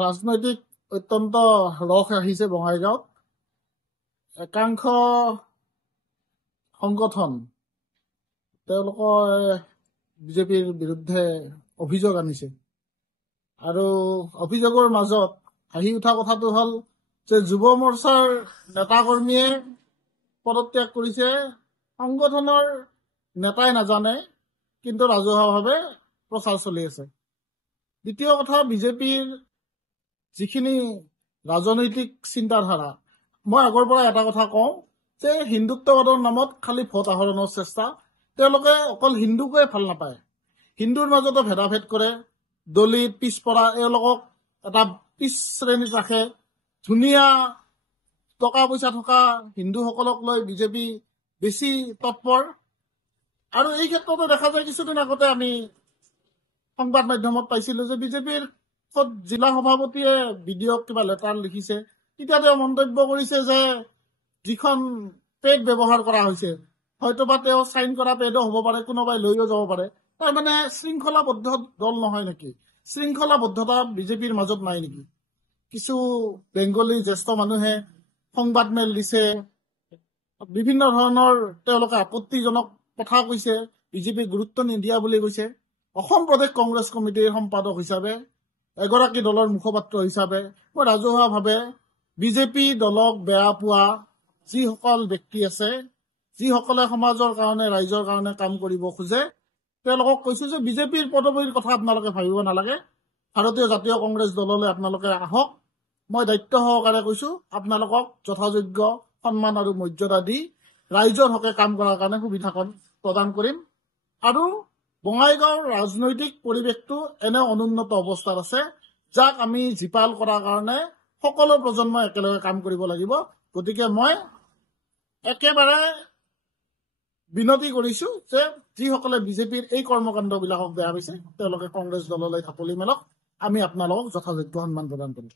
ৰাজনৈতিক অত্যন্ত ৰস আহিছে বঙাইগাঁৱত। একাংশ সংগঠন তেওঁলোকৰ বিজেপিৰ বিৰুদ্ধে অভিযোগ আনিছে আৰু অভিযোগৰ মাজত আহি উঠা কথাটো হ'ল যে যুৱ মৰ্চাৰ নেতাকৰ্মীয়ে পদত্যাগ কৰিছে। সংগঠনৰ নেতাই নাজানে, কিন্তু ৰাজহুৱাভাৱে প্ৰচাৰ চলি আছে। দ্বিতীয় কথা, বিজেপিৰ যিখিনি ৰাজনৈতিক চিন্তাধাৰা, মই আগৰ পৰা এটা কথা কওঁ যে হিন্দুত্ববাদৰ নামত খালি ভোট আহৰণৰ চেষ্টা। তেওঁলোকে অকল হিন্দুকে ভাল নাপায়, হিন্দুৰ মাজতো ভেদাভেদ কৰে। দলিত, পিছপৰা এওঁলোকক এটা পিছ শ্ৰেণীত ৰাখে। ধুনীয়া টকা পইচা থকা হিন্দুসকলক লৈ বিজেপি বেছি তৎপৰ। আৰু এই ক্ষেত্ৰতে দেখা যায়, কিছুদিন আগতে আমি সংবাদ মাধ্যমত পাইছিলো যে বিজেপিৰ জিলা সভাপতিয়ে বিডিঅ'ক কিবা লেটাৰ লিখিছে। তেতিয়া তেওঁ মন্তব্য কৰিছে যে যিখন পেড ব্যৱহাৰ কৰা হৈছে, হয়তোবা তেওঁ চাইন কৰা পেডো হ'ব পাৰে, কোনোবাই লৈও যাব পাৰে। তাৰমানে শৃংখলাবদ্ধ দল নহয় নেকি? শৃংখলাবদ্ধতা বিজেপিৰ মাজত নাই নেকি? কিছু বেংগলী জ্যেষ্ঠ মানুহে সংবাদ মেল দিছে, বিভিন্ন ধৰণৰ তেওঁলোকে আপত্তিজনক কথা কৈছে, বিজেপিক গুৰুত্ব নিদিয়া বুলি কৈছে। অসম প্ৰদেশ কংগ্ৰেছ কমিটিৰ সম্পাদক হিচাপে, এগৰাকী দলৰ মুখপাত্ৰ হিচাপে মই ৰাজহুৱাভাৱে বিজেপি দলক বেয়া পোৱা যিসকল ব্যক্তি আছে, যিসকলে সমাজৰ কাৰণে, ৰাইজৰ কাৰণে কাম কৰিব খোজে, তেওঁলোকক কৈছো যে বিজেপিৰ পদবীৰ কথা আপোনালোকে ভাবিব নালাগে। ভাৰতীয় জাতীয় কংগ্ৰেছ দললৈ আপোনালোকে আহক। মই দায়িত্ব সহকাৰে কৈছো, আপোনালোকক যথাযোগ্য সন্মান আৰু মৰ্যাদা দি ৰাইজৰ হকে কাম কৰাৰ কাৰণে সুবিধাকণ প্ৰদান কৰিম। আৰু বঙাইগাঁৱৰ ৰাজনৈতিক পৰিৱেশটো এনে অনুন্নত অৱস্থাত আছে, যাক আমি জীপাল কৰাৰ কাৰণে সকলো প্ৰজন্মই একেলগে কাম কৰিব লাগিব। গতিকে মই একেবাৰে বিনতি কৰিছো যে যিসকলে বিজেপিৰ এই কৰ্মকাণ্ডবিলাকক বেয়া পাইছে, তেওঁলোকে কংগ্ৰেছ দললৈ ঢাপলি মেলক। আমি আপোনালোকক যথাযোগ্য সন্মান প্ৰদান কৰিম।